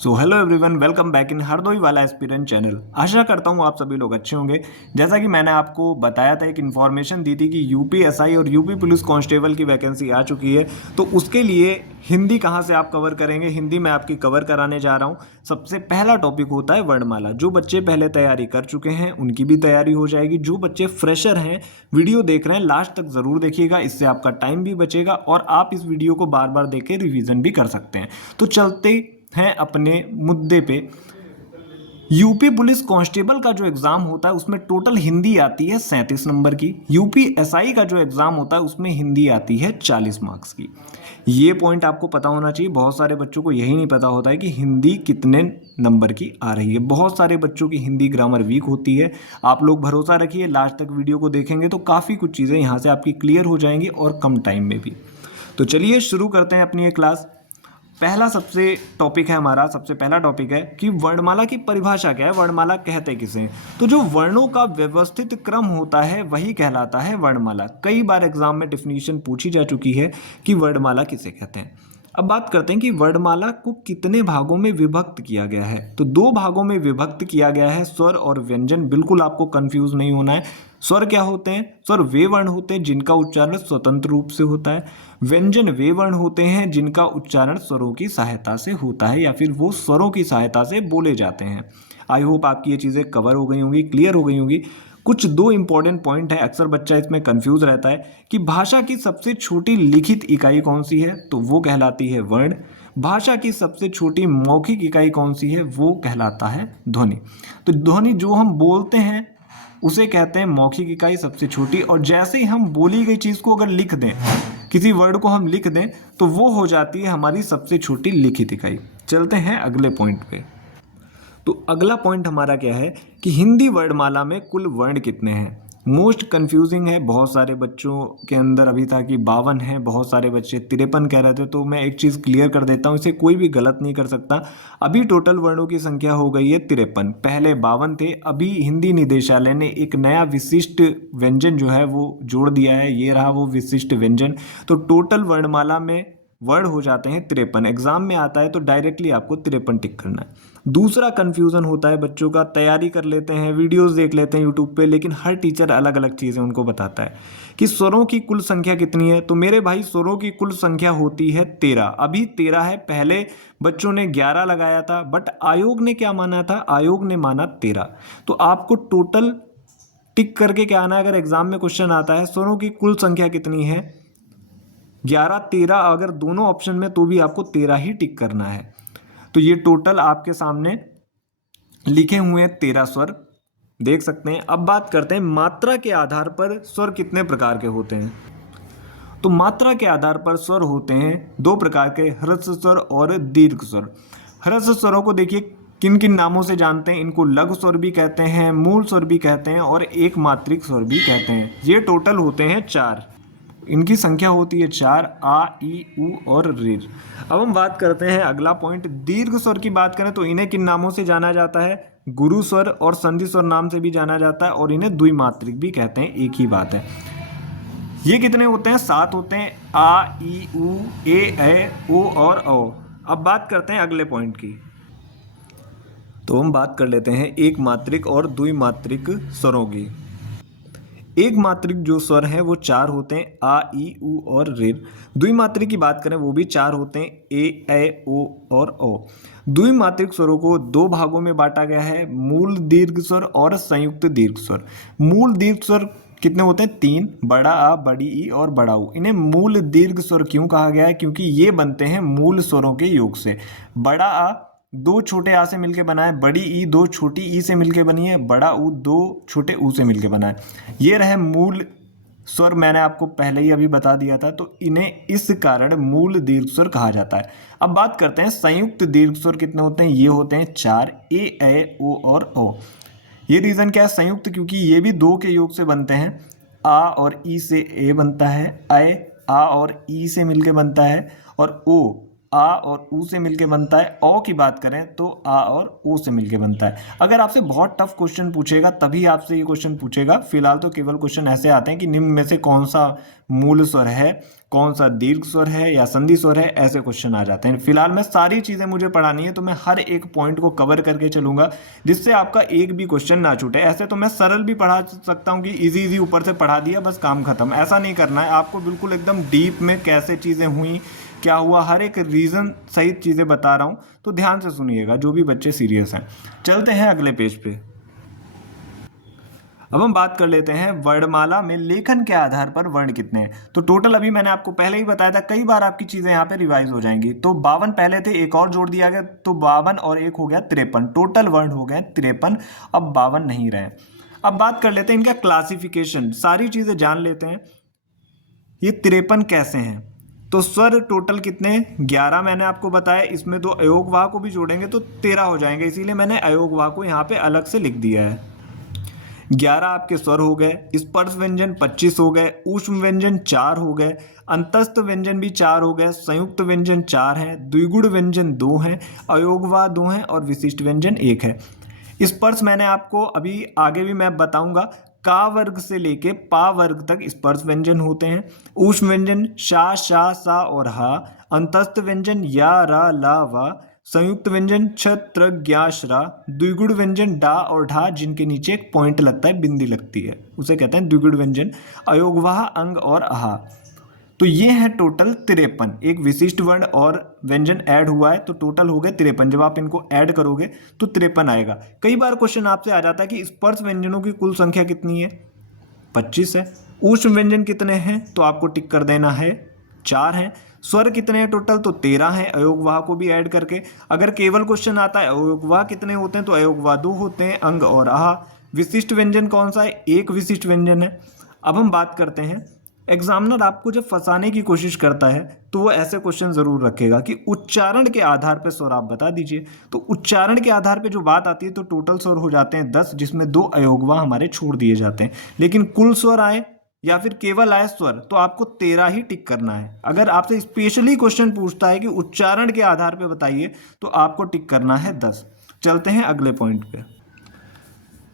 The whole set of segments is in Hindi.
So hello everyone, welcome back in Hardoi वाला एस्पिरेंट चैनल। आशा करता हूँ आप सभी लोग अच्छे होंगे। जैसा कि मैंने आपको बताया था, एक इन्फॉर्मेशन दी थी कि यूपीएसआई और यूपी पुलिस कांस्टेबल की वैकेंसी आ चुकी है। तो उसके लिए हिंदी कहाँ से आप कवर करेंगे, हिंदी मैं आपकी कवर कराने जा रहा हूँ। सबसे पहला टॉपिक होता है वर्णमाला। जो बच्चे पहले तैयारी कर चुके हैं उनकी भी तैयारी हो जाएगी। जो बच्चे फ्रेशर हैं, वीडियो देख रहे हैं, लास्ट तक ज़रूर देखिएगा, इससे आपका टाइम भी बचेगा और आप इस वीडियो को बार बार देख के रिविज़न भी कर सकते हैं। तो चलते हैं अपने मुद्दे पे। यूपी पुलिस कांस्टेबल का जो एग्ज़ाम होता है उसमें टोटल हिंदी आती है 37 नंबर की। यूपी एसआई का जो एग्ज़ाम होता है उसमें हिंदी आती है 40 मार्क्स की। ये पॉइंट आपको पता होना चाहिए। बहुत सारे बच्चों को यही नहीं पता होता है कि हिंदी कितने नंबर की आ रही है। बहुत सारे बच्चों की हिंदी ग्रामर वीक होती है। आप लोग भरोसा रखिए, लास्ट तक वीडियो को देखेंगे तो काफ़ी कुछ चीज़ें यहाँ से आपकी क्लियर हो जाएंगी और कम टाइम में भी। तो चलिए शुरू करते हैं अपनी ये क्लास। पहला सबसे टॉपिक है हमारा, सबसे पहला टॉपिक है कि वर्णमाला की परिभाषा क्या है, वर्णमाला कहते किसे हैं। तो जो वर्णों का व्यवस्थित क्रम होता है वही कहलाता है वर्णमाला। कई बार एग्जाम में डेफिनेशन पूछी जा चुकी है कि वर्णमाला किसे कहते हैं। अब बात करते हैं कि वर्णमाला को कितने भागों में विभक्त किया गया है। तो दो भागों में विभक्त किया गया है, स्वर और व्यंजन। बिल्कुल आपको कंफ्यूज नहीं होना है। स्वर क्या होते हैं? स्वर वे वर्ण होते हैं जिनका उच्चारण स्वतंत्र रूप से होता है। व्यंजन वे वर्ण होते हैं जिनका उच्चारण स्वरों की सहायता से होता है या फिर वो स्वरों की सहायता से बोले जाते हैं। आई होप आपकी ये चीज़ें कवर हो गई होंगी, क्लियर हो गई होंगी। कुछ दो इंपॉर्टेंट पॉइंट है, अक्सर बच्चा इसमें कंफ्यूज रहता है कि भाषा की सबसे छोटी लिखित इकाई कौन सी है, तो वो कहलाती है वर्ण। भाषा की सबसे छोटी मौखिक इकाई कौन सी है, वो कहलाता है ध्वनि। तो ध्वनि जो हम बोलते हैं उसे कहते हैं मौखिक इकाई सबसे छोटी। और जैसे ही हम बोली गई चीज़ को अगर लिख दें, किसी वर्ड को हम लिख दें, तो वो हो जाती है हमारी सबसे छोटी लिखित इकाई। चलते हैं अगले पॉइंट पे। तो अगला पॉइंट हमारा क्या है कि हिंदी वर्णमाला में कुल वर्ण कितने हैं। मोस्ट कंफ्यूजिंग है, बहुत सारे बच्चों के अंदर अभी था कि 52 है, बहुत सारे बच्चे 53 कह रहे थे। तो मैं एक चीज़ क्लियर कर देता हूँ, इसे कोई भी गलत नहीं कर सकता। अभी टोटल वर्णों की संख्या हो गई है 53। पहले 52 थे। अभी हिंदी निदेशालय ने एक नया विशिष्ट व्यंजन जो है वो जोड़ दिया है, ये रहा वो विशिष्ट व्यंजन। तो टोटल वर्णमाला में वर्ण हो जाते हैं 53। एग्जाम में आता है तो डायरेक्टली आपको 53 टिक करना है। दूसरा कंफ्यूजन होता है बच्चों का, तैयारी कर लेते हैं, वीडियोस देख लेते हैं यूट्यूब पे, लेकिन हर टीचर अलग अलग चीज़ें उनको बताता है कि स्वरों की कुल संख्या कितनी है। तो मेरे भाई स्वरों की कुल संख्या होती है 13। अभी 13 है, पहले बच्चों ने 11 लगाया था, बट आयोग ने क्या माना था, आयोग ने माना 13। तो आपको टोटल टिक करके क्या आना है, अगर एग्जाम में क्वेश्चन आता है स्वरों की कुल संख्या कितनी है, 11 13, अगर दोनों ऑप्शन में तो भी आपको 13 ही टिक करना है। तो ये टोटल आपके सामने लिखे हुए हैं 13 स्वर, देख सकते हैं। अब बात करते हैं मात्रा के आधार पर स्वर कितने प्रकार के होते हैं। तो मात्रा के आधार पर स्वर होते हैं दो प्रकार के, ह्रस्व स्वर और दीर्घ स्वर। ह्रस्व स्वरों को देखिए किन किन नामों से जानते हैं। इनको लघु स्वर भी कहते हैं, मूल स्वर भी कहते हैं और एक मात्रिक स्वर भी कहते हैं। ये टोटल होते हैं 4। इनकी संख्या होती है 4, आ, ई, उ और ऋ। अब हम बात करते हैं अगला पॉइंट, दीर्घ स्वर की बात करें तो इन्हें किन नामों से जाना जाता है, गुरु स्वर और संधि स्वर नाम से भी जाना जाता है और इन्हें द्विमात्रिक भी कहते हैं, एक ही बात है। ये कितने होते हैं, 7 होते हैं, आ, ई, उ, ए, ओ और औ। अब बात करते हैं अगले पॉइंट की। तो हम बात कर लेते हैं एक मात्रिक और द्विमात्रिक स्वरों की। एक मात्रिक जो स्वर हैं वो 4 होते हैं, आ, ई, उ और ऋ। द्विमात्रिक की बात करें वो भी 4 होते हैं, ए, ओ और ओ। द्विमात्रिक स्वरों को दो भागों में बांटा गया है, मूल दीर्घ स्वर और संयुक्त दीर्घ स्वर। मूल दीर्घ स्वर कितने होते हैं, 3, बड़ा आ, बड़ी ई और बड़ा ऊ। इन्हें मूल दीर्घ स्वर क्यों कहा गया है, क्योंकि ये बनते हैं मूल स्वरों के योग से। बड़ा आ दो छोटे आ से मिलके बना है, बड़ी ई दो छोटी ई से मिलके बनी है, बड़ा ऊ दो छोटे ऊ से मिलके बना है। ये रहे मूल स्वर, मैंने आपको पहले ही अभी बता दिया था। तो इन्हें इस कारण मूल दीर्घ स्वर कहा जाता है। अब बात करते हैं संयुक्त दीर्घ स्वर कितने होते हैं, ये होते हैं 4, ए, ओ और ओ। ये रीजन क्या है, संयुक्त क्योंकि ये भी दो के योग से बनते हैं। आ और ई से ए बनता है, आ और ई से मिलके बनता है और ओ आ और ऊ से मिलके बनता है। औ की बात करें तो आ और ओ से मिलके बनता है। अगर आपसे बहुत टफ क्वेश्चन पूछेगा तभी आपसे ये क्वेश्चन पूछेगा, फिलहाल तो केवल क्वेश्चन ऐसे आते हैं कि निम्न में से कौन सा मूल स्वर है, कौन सा दीर्घ स्वर है या संधि स्वर है, ऐसे क्वेश्चन आ जाते हैं। फिलहाल मैं सारी चीज़ें मुझे पढ़ानी है तो मैं हर एक पॉइंट को कवर करके चलूंगा जिससे आपका एक भी क्वेश्चन ना छूटे। ऐसे तो मैं सरल भी पढ़ा सकता हूँ कि इजी इजी ऊपर से पढ़ा दिया बस काम खत्म, ऐसा नहीं करना है। आपको बिल्कुल एकदम डीप में कैसे चीज़ें हुई, क्या हुआ, हर एक रीज़न सहित चीज़ें बता रहा हूँ, तो ध्यान से सुनिएगा जो भी बच्चे सीरियस हैं। चलते हैं अगले पेज पे। अब हम बात कर लेते हैं वर्णमाला में लेखन के आधार पर वर्ण कितने हैं। तो टोटल अभी मैंने आपको पहले ही बताया था, कई बार आपकी चीज़ें यहाँ पे रिवाइज हो जाएंगी। तो 52 पहले थे, एक और जोड़ दिया गया तो 52 और एक हो गया 53, टोटल वर्ण हो गए 53, अब 52 नहीं रहे। अब बात कर लेते हैं इनका क्लासिफिकेशन, सारी चीज़ें जान लेते हैं। ये 53 कैसे हैं, तो स्वर टोटल कितने, 11 मैंने आपको बताया, इसमें दो अयोगवाह को भी जोड़ेंगे तो 13 हो जाएंगे, इसीलिए मैंने अयोगवाह को यहाँ पे अलग से लिख दिया है। 11 आपके स्वर हो गए, स्पर्श व्यंजन 25 हो गए, ऊष्म व्यंजन 4 हो गए, अंतस्थ व्यंजन भी 4 हो गए, संयुक्त व्यंजन 4 हैं, द्विगुण व्यंजन 2 हैं, अयोगवाह 2 हैं और विशिष्ट व्यंजन 1 है। स्पर्श मैंने आपको अभी आगे भी मैं बताऊंगा, का वर्ग से लेके पा वर्ग तक स्पर्श व्यंजन होते हैं। ऊष्म व्यंजन शा, शा, सा और हा, अंतस्थ व्यंजन या, रा, ला, वा, संयुक्त व्यंजन छ, त्र, ज्ञा, श्रा, द्विगुण व्यंजन डा और ढा जिनके नीचे एक पॉइंट लगता है, बिंदी लगती है, उसे कहते हैं द्विगुण व्यंजन, अयोगवाह, अंग और आहा। तो ये है टोटल 53, एक विशिष्ट वर्ण और व्यंजन ऐड हुआ है तो टोटल हो गए 53। जब आप इनको ऐड करोगे तो 53 आएगा। कई बार क्वेश्चन आपसे आ जाता है कि स्पर्श व्यंजनों की कुल संख्या कितनी है, 25 है। ऊष्म व्यंजन कितने हैं, तो आपको टिक कर देना है, 4 हैं। स्वर कितने हैं टोटल, तो 13 हैं, अयोगवाह को भी ऐड करके। अगर केवल क्वेश्चन आता है अयोगवाह कितने होते हैं, तो अयोगवाह 2 होते हैं, अंग और आहा। विशिष्ट व्यंजन कौन सा है, एक विशिष्ट व्यंजन है। अब हम बात करते हैं, एग्जामिनर आपको जब फंसाने की कोशिश करता है तो वो ऐसे क्वेश्चन जरूर रखेगा कि उच्चारण के आधार पर स्वर आप बता दीजिए। तो उच्चारण के आधार पे जो बात आती है तो टोटल स्वर हो जाते हैं 10, जिसमें 2 अयोगवाह हमारे छोड़ दिए जाते हैं। लेकिन कुल स्वर आए या फिर केवल आए स्वर तो आपको 13 ही टिक करना है। अगर आपसे स्पेशली क्वेश्चन पूछता है कि उच्चारण के आधार पर बताइए तो आपको टिक करना है 10। चलते हैं अगले पॉइंट पे।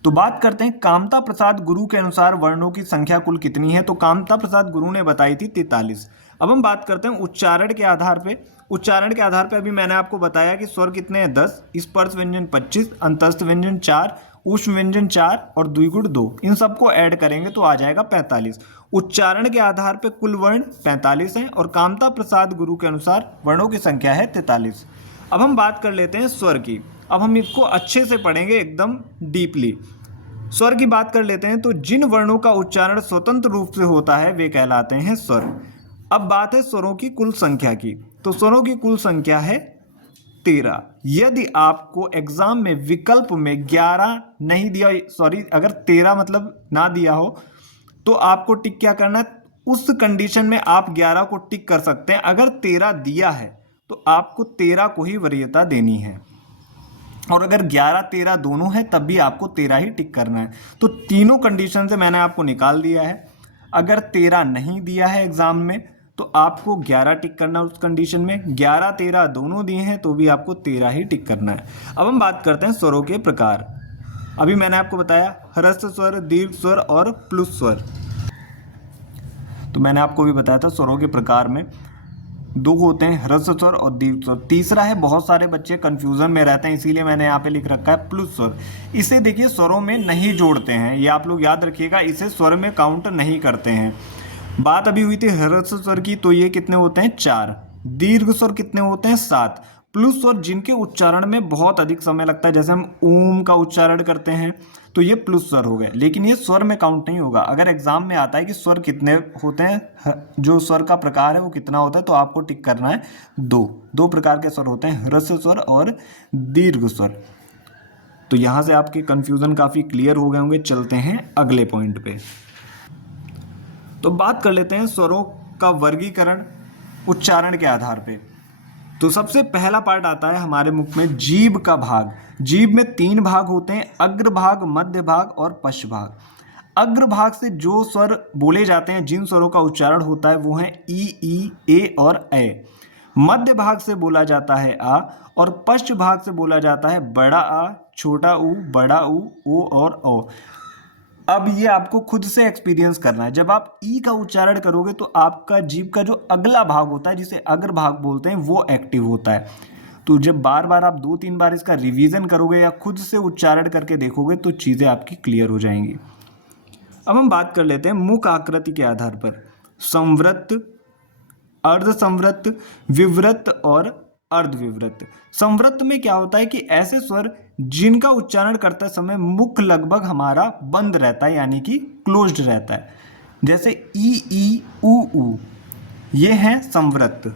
तो बात करते हैं कामता प्रसाद गुरु के अनुसार वर्णों की संख्या कुल कितनी है। तो कामता प्रसाद गुरु ने बताई थी 43। अब हम बात करते हैं उच्चारण के आधार पे। उच्चारण के आधार पे अभी मैंने आपको बताया कि स्वर कितने हैं 10, स्पर्श व्यंजन 25, अंतस्थ व्यंजन 4, ऊष्म व्यंजन 4 और द्विगुण 2, इन सबको ऐड करेंगे तो आ जाएगा 45। उच्चारण के आधार पे कुल वर्ण 45 हैं और कामता प्रसाद गुरु के अनुसार वर्णों की संख्या है 43। अब हम बात कर लेते हैं स्वर की। अब हम इसको अच्छे से पढ़ेंगे एकदम डीपली। स्वर की बात कर लेते हैं तो जिन वर्णों का उच्चारण स्वतंत्र रूप से होता है वे कहलाते हैं स्वर। अब बात है स्वरों की कुल संख्या की। तो स्वरों की कुल संख्या है 13। यदि आपको एग्जाम में विकल्प में 11 नहीं दिया, सॉरी अगर 13 मतलब ना दिया हो तो आपको टिक क्या करना है, उस कंडीशन में आप 11 को टिक कर सकते हैं। अगर 13 दिया है तो आपको 13 को ही वरीयता देनी है, और अगर 11 13 दोनों है तब भी आपको 13 ही टिक करना है। तो तीनों कंडीशन से मैंने आपको निकाल दिया है। अगर 13 नहीं दिया है एग्जाम में तो आपको 11 टिक करना उस कंडीशन में, 11 13 दोनों दिए हैं तो भी आपको 13 ही टिक करना है। अब हम बात करते हैं स्वरों के प्रकार। अभी मैंने आपको बताया ह्रस्व स्वर, दीर्घ स्वर और प्लुत स्वर। तो मैंने आपको भी बताया था स्वरों के प्रकार में 2 होते हैं, ह्रस्व स्वर और दीर्घ स्वर। तीसरा है, बहुत सारे बच्चे कंफ्यूजन में रहते हैं इसीलिए मैंने यहाँ पे लिख रखा है प्लुत स्वर। इसे देखिए स्वरों में नहीं जोड़ते हैं, ये आप लोग याद रखिएगा, इसे स्वर में काउंट नहीं करते हैं। बात अभी हुई थी ह्रस्व स्वर की, तो ये कितने होते हैं 4। दीर्घ स्वर कितने होते हैं 7। प्लुत स्वर जिनके उच्चारण में बहुत अधिक समय लगता है, जैसे हम ओम का उच्चारण करते हैं तो ये प्लुत स्वर हो गए, लेकिन ये स्वर में काउंट नहीं होगा। अगर एग्जाम में आता है कि स्वर कितने होते हैं, जो स्वर का प्रकार है वो कितना होता है, तो आपको टिक करना है 2 प्रकार के स्वर होते हैं, ह्रस्व स्वर और दीर्घ स्वर। तो यहाँ से आपके कंफ्यूजन काफ़ी क्लियर हो गए होंगे। चलते हैं अगले पॉइंट पे। तो बात कर लेते हैं स्वरों का वर्गीकरण उच्चारण के आधार पे। तो सबसे पहला पार्ट आता है हमारे मुख में जीभ का भाग। जीभ में 3 भाग होते हैं, अग्र भाग, मध्य भाग और पश्च भाग। अग्र भाग से जो स्वर बोले जाते हैं, जिन स्वरों का उच्चारण होता है वो है ई, ए और ए। मध्य भाग से बोला जाता है आ और पश्च भाग से बोला जाता है बड़ा आ, छोटा ऊ, बड़ा ऊ और ओ। अब ये आपको खुद से एक्सपीरियंस करना है। जब आप ई का उच्चारण करोगे तो आपका जीभ का जो अगला भाग होता है, जिसे अग्र भाग बोलते हैं, वो एक्टिव होता है। तो जब बार बार आप 2-3 बार इसका रिवीजन करोगे या खुद से उच्चारण करके देखोगे तो चीज़ें आपकी क्लियर हो जाएंगी। अब हम बात कर लेते हैं मुख आकृति के आधार पर संवृत्त, अर्ध संवृत्त, विवृत्त और अर्धविवृत्त। संवृत्त में क्या होता है कि ऐसे स्वर जिनका उच्चारण करते समय मुख लगभग हमारा बंद रहता है, यानी कि क्लोज्ड रहता है, जैसे ई ऊ, ये हैं संवृत्त।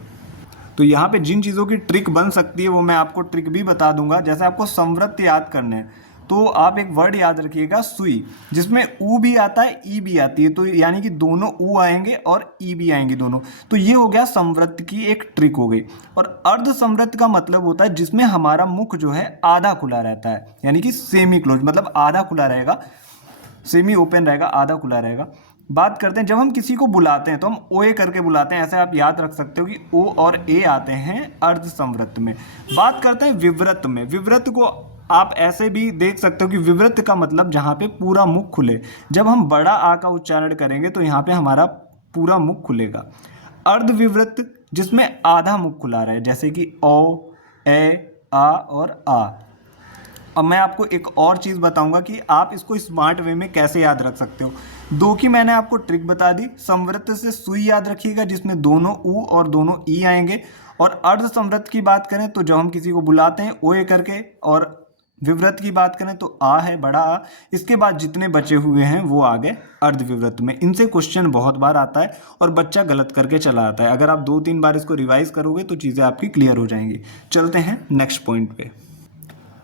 तो यहाँ पे जिन चीज़ों की ट्रिक बन सकती है वो मैं आपको ट्रिक भी बता दूंगा। जैसे आपको संवृत्त याद करने हैं तो आप एक वर्ड याद रखिएगा सुई, जिसमें ऊ भी आता है ई भी आती है, तो यानी कि दोनों ऊ आएंगे और ई भी आएंगे दोनों। तो ये हो गया संवृत्त की एक ट्रिक हो गई। और अर्ध संवृत्त का मतलब होता है जिसमें हमारा मुख जो है आधा खुला रहता है, यानी कि सेमी क्लोज, मतलब आधा खुला रहेगा, सेमी ओपन रहेगा, आधा खुला रहेगा। बात करते हैं जब हम किसी को बुलाते हैं तो हम ओए करके बुलाते हैं, ऐसे आप याद रख सकते हो कि ओ और ए आते हैं अर्ध संवृत्त में। बात करते हैं विवृत्त में। विवृत्त को आप ऐसे भी देख सकते हो कि विवृत्त का मतलब जहाँ पे पूरा मुख खुले। जब हम बड़ा आ का उच्चारण करेंगे तो यहाँ पे हमारा पूरा मुख खुलेगा। अर्धविवृत्त जिसमें आधा मुख खुला रहे, जैसे कि ओ, ए, आ और आ। अब मैं आपको एक और चीज़ बताऊंगा कि आप इसको स्मार्ट वे में कैसे याद रख सकते हो। दो की मैंने आपको ट्रिक बता दी। संवृत्त से सुई याद रखिएगा जिसमें दोनों ऊ और दोनों ई आएंगे। और अर्ध संवृत्त की बात करें तो जब हम किसी को बुलाते हैं ओए करके, और विवृत्त की बात करें तो आ है बड़ा आ। इसके बाद जितने बचे हुए हैं वो आ गए अर्धविवृत्त में। इनसे क्वेश्चन बहुत बार आता है और बच्चा गलत करके चला आता है। अगर आप 2-3 बार इसको रिवाइज करोगे तो चीज़ें आपकी क्लियर हो जाएंगी। चलते हैं नेक्स्ट पॉइंट पे।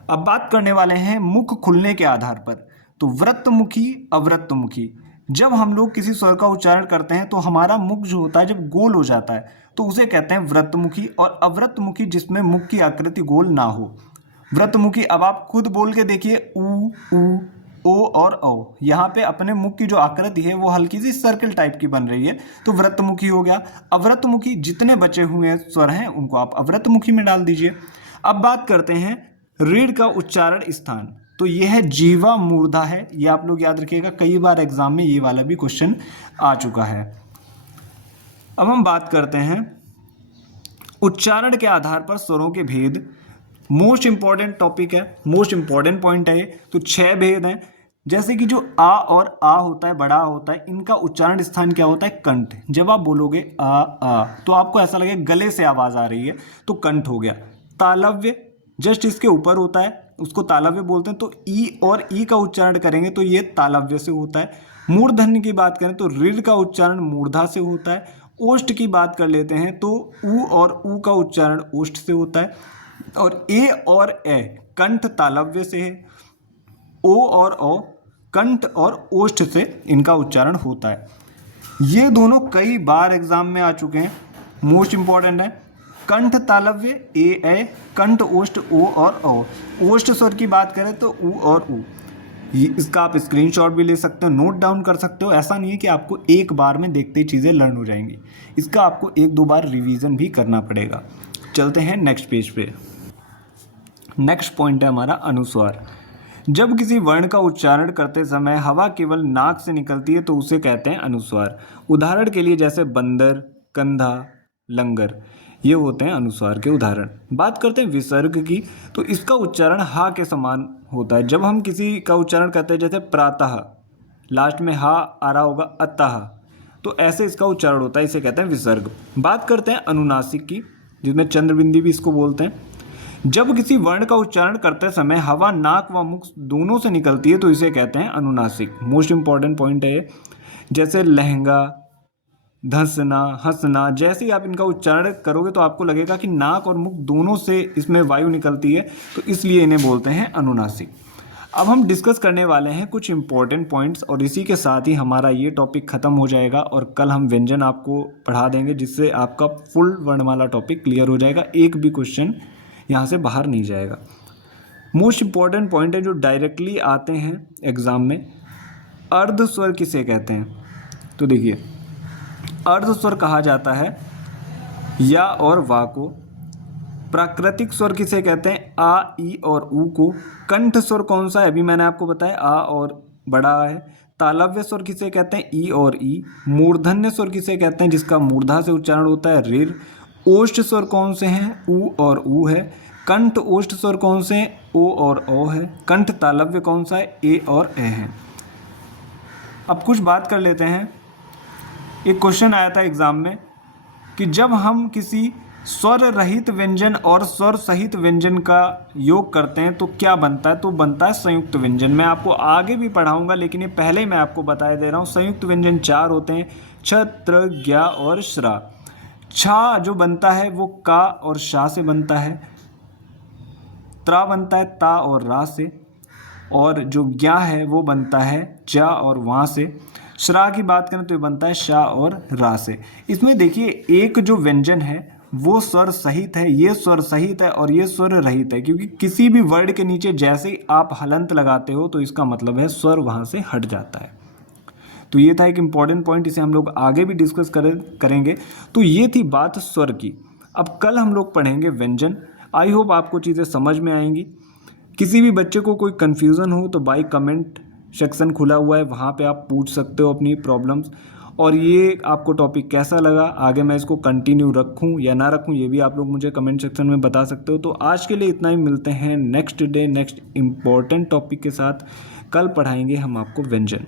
अब बात करने वाले हैं मुख खुलने के आधार पर। तो वृत्तमुखी, अवृत्तमुखी। जब हम लोग किसी स्वर का उच्चारण करते हैं तो हमारा मुख जो होता है जब गोल हो जाता है तो उसे कहते हैं वृत्तमुखी। और अवृत्तमुखी जिसमें मुख की आकृति गोल ना हो। वृत्तमुखी, अब आप खुद बोल के देखिए, ऊ, ओ और ओ, यहाँ पे अपने मुख की जो आकृति है वो हल्की सी सर्कल टाइप की बन रही है, तो वृत्तमुखी हो गया। अवृत्तमुखी जितने बचे हुए स्वर हैं उनको आप अवृत्तमुखी में डाल दीजिए। अब बात करते हैं रीढ़ का उच्चारण स्थान। तो यह है जीवा मूर्धा है, ये आप लोग याद रखिएगा, कई बार एग्जाम में ये वाला भी क्वेश्चन आ चुका है। अब हम बात करते हैं उच्चारण के आधार पर स्वरों के भेद। मोस्ट इंपॉर्टेंट टॉपिक है, मोस्ट इंपॉर्टेंट पॉइंट है ये। तो 6 भेद हैं। जैसे कि जो आ और आ होता है, बड़ा होता है, इनका उच्चारण स्थान क्या होता है? कंठ। जब आप बोलोगे आ तो आपको ऐसा लगेगा गले से आवाज आ रही है, तो कंठ हो गया। तालव्य जस्ट इसके ऊपर होता है, उसको तालव्य बोलते हैं। तो ई और ई का उच्चारण करेंगे तो ये तालव्य से होता है। मूर्धन्य की बात करें तो ऋ का उच्चारण मूर्धा से होता है। ओष्ठ की बात कर लेते हैं तो ऊ और ऊ का उच्चारण ओष्ठ से होता है। और ए और ए कंठ तालव्य से है। ओ और ओ कंठ और ओष्ठ से इनका उच्चारण होता है। ये दोनों कई बार एग्जाम में आ चुके हैं, मोस्ट इंपॉर्टेंट है। कंठ तालव्य ए, कंठ ओष्ठ ओ और ओ। ओष्ठ स्वर की बात करें तो ऊ और ऊ। इसका आप स्क्रीनशॉट भी ले सकते हो, नोट डाउन कर सकते हो। ऐसा नहीं है कि आपको एक बार में देखते ही चीज़ें लर्न हो जाएंगी, इसका आपको 1-2 बार रिवीजन भी करना पड़ेगा। चलते हैं नेक्स्ट पेज पे। नेक्स्ट पॉइंट है हमारा अनुस्वार। जब किसी वर्ण का उच्चारण करते समय हवा केवल नाक से निकलती है तो उसे कहते हैं अनुस्वार। उदाहरण के लिए जैसे बंदर, कंधा, लंगर, ये होते हैं अनुस्वार के उदाहरण। बात करते हैं विसर्ग की, तो इसका उच्चारण हा के समान होता है। जब हम किसी का उच्चारण करते हैं जैसे प्रातः, लास्ट में हा आ रहा होगा अतः, तो ऐसे इसका उच्चारण होता है, इसे कहते हैं विसर्ग। बात करते हैं अनुनासिक की, जिसमें चंद्रबिंदी भी इसको बोलते हैं। जब किसी वर्ण का उच्चारण करते समय हवा नाक व मुख दोनों से निकलती है तो इसे कहते हैं अनुनासिक। मोस्ट इंपॉर्टेंट पॉइंट है ये। जैसे लहंगा, धंसना, हंसना, जैसे ही आप इनका उच्चारण करोगे तो आपको लगेगा कि नाक और मुख दोनों से इसमें वायु निकलती है, तो इसलिए इन्हें बोलते हैं अनुनासिक। अब हम डिस्कस करने वाले हैं कुछ इंपॉर्टेंट पॉइंट्स, और इसी के साथ ही हमारा ये टॉपिक ख़त्म हो जाएगा और कल हम व्यंजन आपको पढ़ा देंगे, जिससे आपका फुल वर्णमाला टॉपिक क्लियर हो जाएगा। एक भी क्वेश्चन यहाँ से बाहर नहीं जाएगा। मोस्ट इंपॉर्टेंट पॉइंट है जो डायरेक्टली आते हैं एग्जाम में। अर्ध स्वर किसे कहते हैं? तो देखिए, अर्ध स्वर कहा जाता है या और वा को। प्राकृतिक स्वर किसे कहते हैं? आ, ई और ऊ को। कंठ स्वर कौन सा है? अभी मैंने आपको बताया आ और बड़ा आ है। तालव्य स्वर किसे कहते हैं? ई और ई। मूर्धन्य स्वर किसे कहते हैं? जिसका मूर्धा से उच्चारण होता है, ऋ। ओष्ठ स्वर कौन से हैं? ऊ और ऊ है। कंठ ओष्ठ स्वर कौन से हैं? ओ और ओ है। कंठ तालव्य कौन सा है? ए और ए है। अब कुछ बात कर लेते हैं। एक क्वेश्चन आया था एग्जाम में कि जब हम किसी स्वर रहित व्यंजन और स्वर सहित व्यंजन का योग करते हैं तो क्या बनता है? तो बनता है संयुक्त व्यंजन। मैं आपको आगे भी पढ़ाऊंगा, लेकिन ये पहले ही मैं आपको बता दे रहा हूँ। संयुक्त व्यंजन 4 होते हैं, छ, त्र, ज्ञा और श्रा। छा जो बनता है वो का और शा से बनता है। त्रा बनता है ता और रा से। और जो ज्ञा है वो बनता है जा और वहाँ से। श्रा की बात करें तो ये बनता है शा और रा से। इसमें देखिए एक जो व्यंजन है वो स्वर सहित है, ये स्वर सहित है और ये स्वर रहित है, क्योंकि किसी भी वर्ड के नीचे जैसे ही आप हलंत लगाते हो तो इसका मतलब है स्वर वहाँ से हट जाता है। तो ये था एक इम्पॉर्टेंट पॉइंट, इसे हम लोग आगे भी डिस्कस करेंगे। तो ये थी बात स्वर की। अब कल हम लोग पढ़ेंगे व्यंजन। आई होप आपको चीज़ें समझ में आएंगी। किसी भी बच्चे को कोई कन्फ्यूज़न हो तो बाय कमेंट सेक्शन खुला हुआ है, वहाँ पे आप पूछ सकते हो अपनी प्रॉब्लम्स। और ये आपको टॉपिक कैसा लगा, आगे मैं इसको कंटिन्यू रखूँ या ना रखूँ, ये भी आप लोग मुझे कमेंट सेक्शन में बता सकते हो। तो आज के लिए इतना ही, मिलते हैं next day next important topic के साथ। कल पढ़ाएंगे हम आपको व्यंजन।